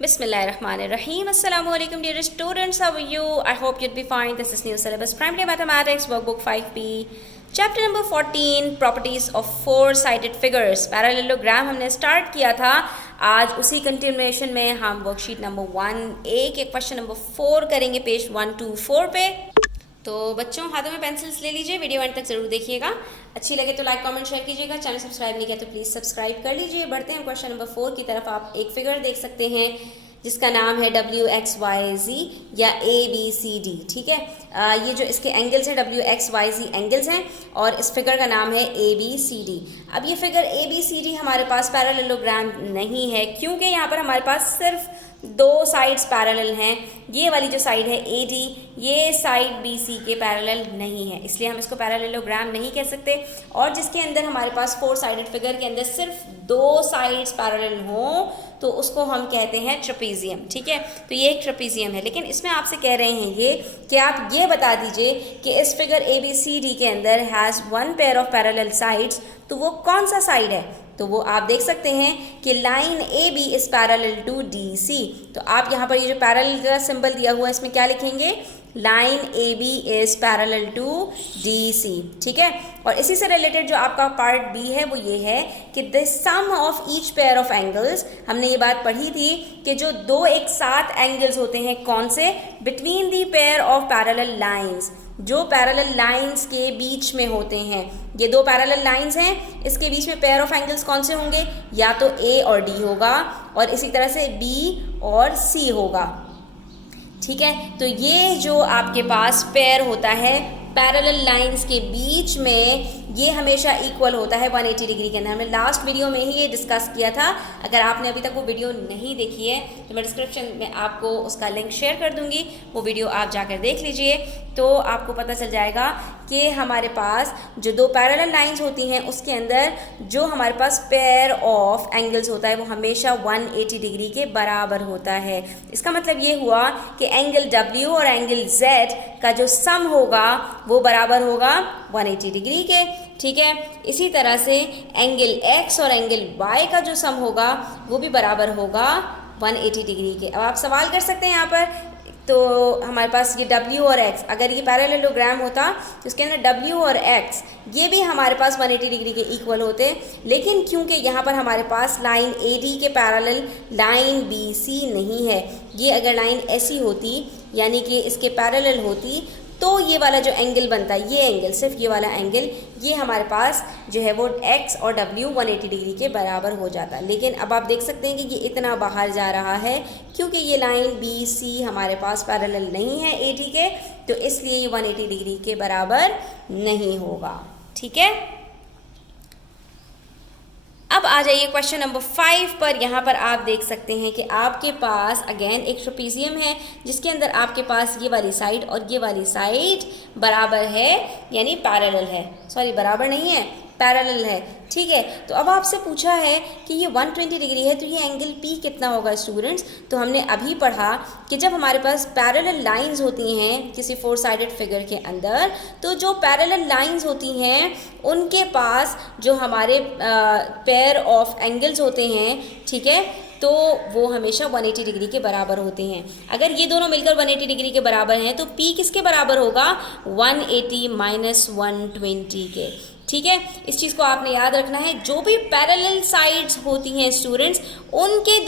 Bismillahirrahmanirrahim. Assalamu alaikum dear students. How are you? I hope you'll be fine. This is new syllabus Primary Mathematics Workbook 5B. Chapter number 14 Properties of four-sided figures. Parallelogram हमने start किया था. आज उसी continuation में हम worksheet number 1A के question number 4 करेंगे page 124 पे. तो बच्चों हाथों में पेंसिल्स ले लीजिए, वीडियो एंड तक जरूर देखिएगा. अच्छी लगे तो लाइक कमेंट शेयर कीजिएगा. चैनल सब्सक्राइब नहीं किया तो प्लीज़ सब्सक्राइब कर लीजिए. बढ़ते हैं क्वेश्चन नंबर 4 की तरफ. आप एक फिगर देख सकते हैं जिसका नाम है WXYZ या ABCD. ठीक है, ये जो इसके एंगल्स हैं WXYZ एंगल्स हैं और इस फिगर का नाम है ABCD. अब ये फिगर ABCD हमारे पास पैरेललोग्राम नहीं है क्योंकि यहाँ पर हमारे पास सिर्फ दो साइड्स पैरेलल हैं. ये वाली जो साइड है AD, ये साइड BC के पैरेलल नहीं है, इसलिए हम इसको पैरेललोग्राम नहीं कह सकते. और जिसके अंदर हमारे पास फोर साइडेड फिगर के अंदर सिर्फ दो साइड्स पैरेलल हों तो उसको हम कहते हैं ट्रेपीजियम. ठीक है, तो ये एक ट्रेपीजियम है. लेकिन इसमें आपसे कह रहे हैं ये कि आप ये बता दीजिए कि इस फिगर ABCD के अंदर has one pair of parallel sides, तो वो कौन सा साइड है? तो वो आप देख सकते हैं कि line AB is parallel to DC. तो आप यहाँ पर ये जो पैरेलल का सिंबल दिया हुआ है इसमें क्या लिखेंगे? Line AB is parallel to DC. ठीक है, और इसी से रिलेटेड जो आपका पार्ट B है वो ये है कि the sum of each pair of angles. हमने ये बात पढ़ी थी कि जो दो एक साथ एंगल्स होते हैं कौन से? Between the pair of parallel lines, जो पैरेलल लाइंस के बीच में होते हैं. ये दो पैरेलल लाइंस हैं, इसके बीच में पेयर ऑफ एंगल्स कौन से होंगे? या तो A और D होगा और इसी तरह से B और C होगा. ठीक है, तो ये जो आपके पास पेयर होता है पैरेलल लाइंस के बीच में, ये हमेशा इक्वल होता है 180 डिग्री के अंदर. हमने लास्ट वीडियो में ही ये डिस्कस किया था. अगर आपने अभी तक वो वीडियो नहीं देखी है तो मैं डिस्क्रिप्शन में आपको उसका लिंक शेयर कर दूंगी, वो वीडियो आप जाकर देख लीजिए. तो आपको पता चल जाएगा कि हमारे पास जो दो पैरेलल लाइंस होती हैं उसके अंदर जो हमारे पास पेयर ऑफ एंगल्स होता है वो हमेशा 180 डिग्री के बराबर होता है. इसका मतलब ये हुआ कि एंगल W और एंगल Z का जो सम होगा वो बराबर होगा 180 डिग्री के. ठीक है, इसी तरह से एंगल X और एंगल Y का जो सम होगा वो भी बराबर होगा 180 डिग्री के. अब आप सवाल कर सकते हैं यहाँ पर, तो हमारे पास ये W और X, अगर ये पैरेललोग्राम होता तो इसके अंदर W और X ये भी हमारे पास 180 डिग्री के इक्वल होते. लेकिन क्योंकि यहाँ पर हमारे पास लाइन AD के पैरेलल लाइन BC नहीं है, ये अगर लाइन ऐसी होती यानी कि इसके पैरेलल होती तो ये वाला जो एंगल बनता है, ये एंगल, सिर्फ ये वाला एंगल, ये हमारे पास जो है वो X और W 180 डिग्री के बराबर हो जाता. लेकिन अब आप देख सकते हैं कि ये इतना बाहर जा रहा है क्योंकि ये लाइन BC हमारे पास पैरेलल नहीं है AD के, तो इसलिए ये 180 डिग्री के बराबर नहीं होगा. ठीक है, अब आ जाइए क्वेश्चन नंबर 5 पर. यहाँ पर आप देख सकते हैं कि आपके पास अगेन एक ट्रेपीजियम है जिसके अंदर आपके पास ये वाली साइड और ये वाली साइड बराबर है, यानी पैरेलल है. सॉरी, बराबर नहीं है, पैरेलल है. ठीक है, तो अब आपसे पूछा है कि ये 120 डिग्री है तो ये एंगल P कितना होगा स्टूडेंट्स? तो हमने अभी पढ़ा कि जब हमारे पास पैरेलल लाइंस होती हैं किसी फोर साइडेड फिगर के अंदर, तो जो पैरेलल लाइंस होती हैं उनके पास जो हमारे पेयर ऑफ एंगल्स होते हैं, ठीक है, तो वो हमेशा 180 डिग्री के बराबर होते हैं. अगर ये दोनों मिलकर 180 डिग्री के बराबर हैं तो P किसके बराबर होगा? 180 माइनस 120 के. ठीक है, इस चीज़ को आपने याद रखना है. जो भी पैरेलल साइड्स होती हैं स्टूडेंट्स, उनके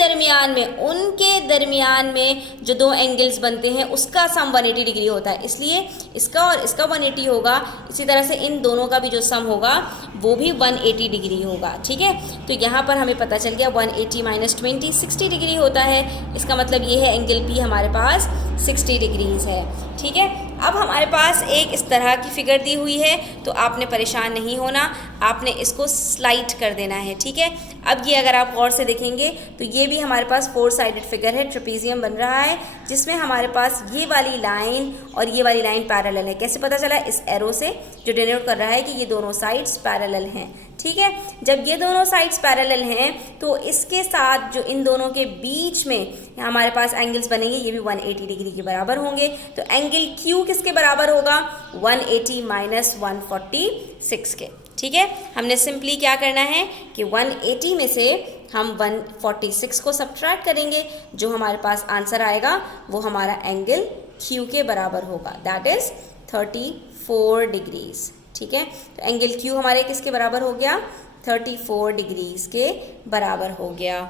दरमियान में जो दो एंगल्स बनते हैं उसका सम 180 डिग्री होता है. इसलिए इसका और इसका 180 होगा, इसी तरह से इन दोनों का भी जो सम होगा वो भी 180 डिग्री होगा. ठीक है, तो यहाँ पर हमें पता चल गया 180 माइनस 20 60 डिग्री होता है. इसका मतलब ये है एंगल P हमारे पास 60 डिग्रीज है. ठीक है, अब हमारे पास एक इस तरह की फिगर दी हुई है तो आपने परेशान नहीं होना, आपने इसको स्लाइड कर देना है. ठीक है, अब ये अगर आप गौर से देखेंगे तो ये भी हमारे पास फोर साइडेड फिगर है, ट्रेपीजियम बन रहा है जिसमें हमारे पास ये वाली लाइन और ये वाली लाइन पैरेलल है. कैसे पता चला? इस एरो से जो डिनोट कर रहा है कि ये दोनों साइड्स पैरेलल हैं. ठीक है, जब ये दोनों साइड्स पैरेलल हैं तो इसके साथ जो इन दोनों के बीच में हमारे पास एंगल्स बनेंगे ये भी 180 डिग्री के बराबर होंगे. तो एंगल Q किसके बराबर होगा? 180 माइनस 146 के. ठीक है, हमने सिंपली क्या करना है कि 180 में से हम 146 को सब्ट्रैक्ट करेंगे, जो हमारे पास आंसर आएगा वो हमारा एंगल Q के बराबर होगा, दैट इज़ 34 डिग्रीज। ठीक है, तो एंगल Q हमारे किसके बराबर हो गया? 34 डिग्रीज के बराबर हो गया।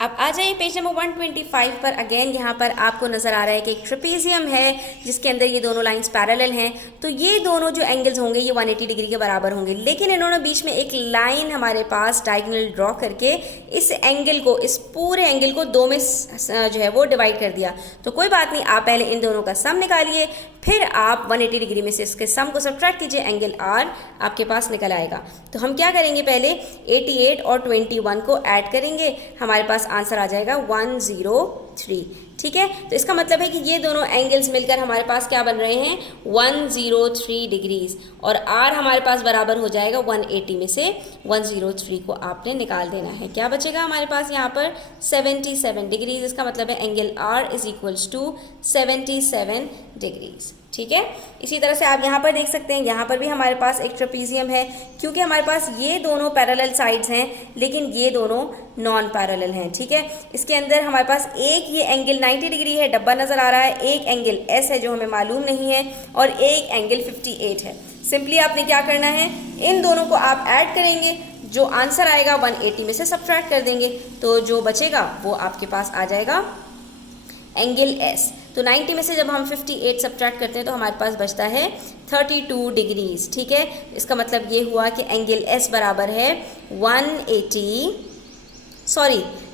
अब आ जाइए पेज नंबर 125 पर। अगेन यहाँ पर आपको नज़र आ रहा है कि एक ट्रेपेजियम है जिसके अंदर ये दोनों लाइंस पैरेलल हैं, तो ये दोनों जो एंगल्स होंगे ये 180 डिग्री के बराबर होंगे, लेकिन इन्होंने बीच में एक लाइन हमारे पास डायगोनल ड्रॉ करके इस एंगल को, इस पूरे एंगल को दो में जो है वो डिवाइड कर दिया। तो कोई बात नहीं, आप पहले इन दोनों का सम निकालिए, फिर आप 180 डिग्री में से इसके सम को सब्ट्रैक्ट कीजिए, एंगल R आपके पास निकल आएगा। तो हम क्या करेंगे, पहले 88 और 21 को ऐड करेंगे, हमारे पास आंसर आ जाएगा 103। ठीक है, तो इसका मतलब है कि ये दोनों एंगल्स मिलकर हमारे पास क्या बन रहे हैं, 103 डिग्रीज, और R हमारे पास बराबर हो जाएगा 180 में से 103 को आपने निकाल देना है। क्या बचेगा हमारे पास यहाँ पर 77 डिग्रीज। इसका मतलब है angle R is equals to 77 degrees. ठीक है, इसी तरह से आप यहाँ पर देख सकते हैं, यहाँ पर भी हमारे पास एक ट्रेपेजियम है, क्योंकि हमारे पास ये दोनों पैरेलल साइड्स हैं लेकिन ये दोनों नॉन पैरेलल हैं। ठीक है, इसके अंदर हमारे पास एक ये एंगल 90 डिग्री है, डब्बा नज़र आ रहा है, एक एंगल S है जो हमें मालूम नहीं है, और एक एंगल 58 है। सिंपली आपने क्या करना है, इन दोनों को आप ऐड करेंगे, जो आंसर आएगा 180 में से सब्ट्रैक्ट कर देंगे, तो जो बचेगा वो आपके पास आ जाएगा एंगल S। तो 90 में से जब हम 58 सब्ट्रैक्ट करते हैं तो हमारे पास बचता है 32 डिग्रीज। ठीक है, इसका मतलब ये हुआ कि एंगल S बराबर है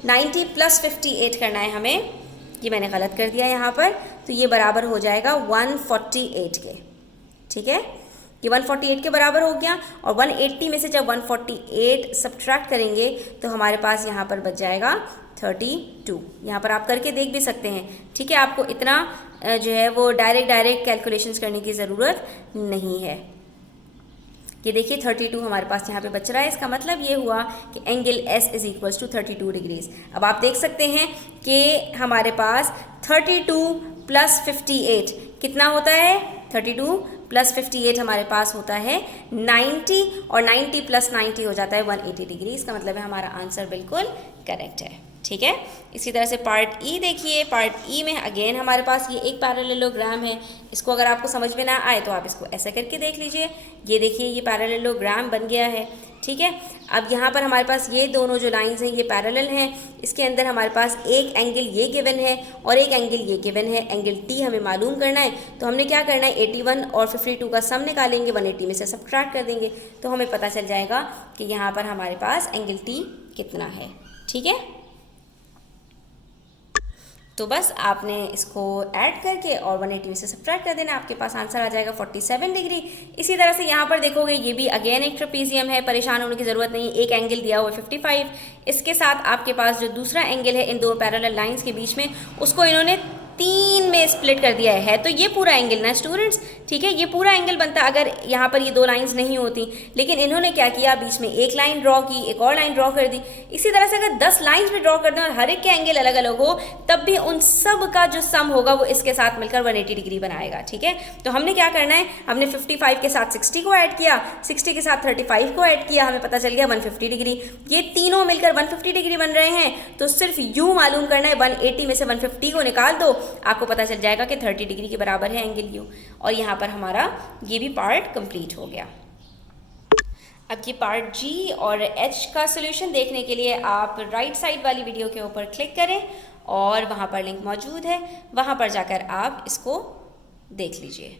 90 प्लस 58 करना है हमें, ये मैंने गलत कर दिया यहाँ पर, तो ये बराबर हो जाएगा 148 के। ठीक है, ये 148 के बराबर हो गया, और 180 में से जब 148 सब्ट्रैक्ट करेंगे तो हमारे पास यहाँ पर बच जाएगा 32। यहाँ पर आप करके देख भी सकते हैं। ठीक है, आपको इतना जो है वो डायरेक्ट कैलकुलेशंस करने की ज़रूरत नहीं है। ये देखिए 32 हमारे पास यहाँ पे बच रहा है। इसका मतलब ये हुआ कि angle S is equals to 32 degrees. अब आप देख सकते हैं कि हमारे पास 32 प्लस 58 कितना होता है, 32 प्लस 58 हमारे पास होता है 90, और 90 प्लस 90 हो जाता है 180 डिग्री। इसका मतलब है हमारा आंसर बिल्कुल करेक्ट है। ठीक है, इसी तरह से पार्ट ई देखिए। पार्ट ई में अगेन हमारे पास ये एक पैरेललोग्राम है। इसको अगर आपको समझ में ना आए तो आप इसको ऐसा करके देख लीजिए। ये देखिए ये पैरेललोग्राम बन गया है। ठीक है, अब यहाँ पर हमारे पास ये दोनों जो लाइंस हैं ये पैरेलल हैं। इसके अंदर हमारे पास एक एंगल ये गिवन है और एक एंगल ये गिवन है। एंगल टी हमें मालूम करना है, तो हमने क्या करना है, 81 और 52 का सम निकालेंगे, 180 में से सब्ट्रैक्ट कर देंगे, तो हमें पता चल जाएगा कि यहाँ पर हमारे पास एंगल टी कितना है। ठीक है, तो बस आपने इसको ऐड करके और 180 में से सब्ट्रैक्ट कर देना, आपके पास आंसर आ जाएगा 47 डिग्री। इसी तरह से यहाँ पर देखोगे ये भी अगेन एक ट्रेपेजियम है, परेशान होने की ज़रूरत नहीं। एक एंगल दिया हुआ 55, इसके साथ आपके पास जो दूसरा एंगल है इन दो पैरेलल लाइंस के बीच में, उसको इन्होंने 3 में स्प्लिट कर दिया है। तो ये पूरा एंगल ना स्टूडेंट्स, ठीक है, ये पूरा एंगल बनता अगर यहाँ पर ये दो लाइंस नहीं होती, लेकिन इन्होंने क्या किया, बीच में एक लाइन ड्रॉ की, एक और लाइन ड्रॉ कर दी। इसी तरह से अगर 10 लाइंस भी ड्रॉ कर दें और हर एक के एंगल अलग अलग हो, तब भी उन सब का जो सम होगा वो इसके साथ मिलकर 180 डिग्री बनाएगा। ठीक है, तो हमने क्या करना है, हमने 55 के साथ 60 को ऐड किया, 60 के साथ 35 को ऐड किया, हमें पता चल गया 150 डिग्री। ये तीनों मिलकर 150 डिग्री बन रहे हैं, तो सिर्फ यूं मालूम करना है, 180 में से 150 को निकाल दो, आपको पता चल जाएगा कि 30 डिग्री के बराबर है एंगल यू। और यहाँ पर हमारा ये भी पार्ट कंप्लीट हो गया। अब ये पार्ट जी और एच का सॉल्यूशन देखने के लिए आप राइट साइड वाली वीडियो के ऊपर क्लिक करें और वहाँ पर लिंक मौजूद है, वहाँ पर जाकर आप इसको देख लीजिए।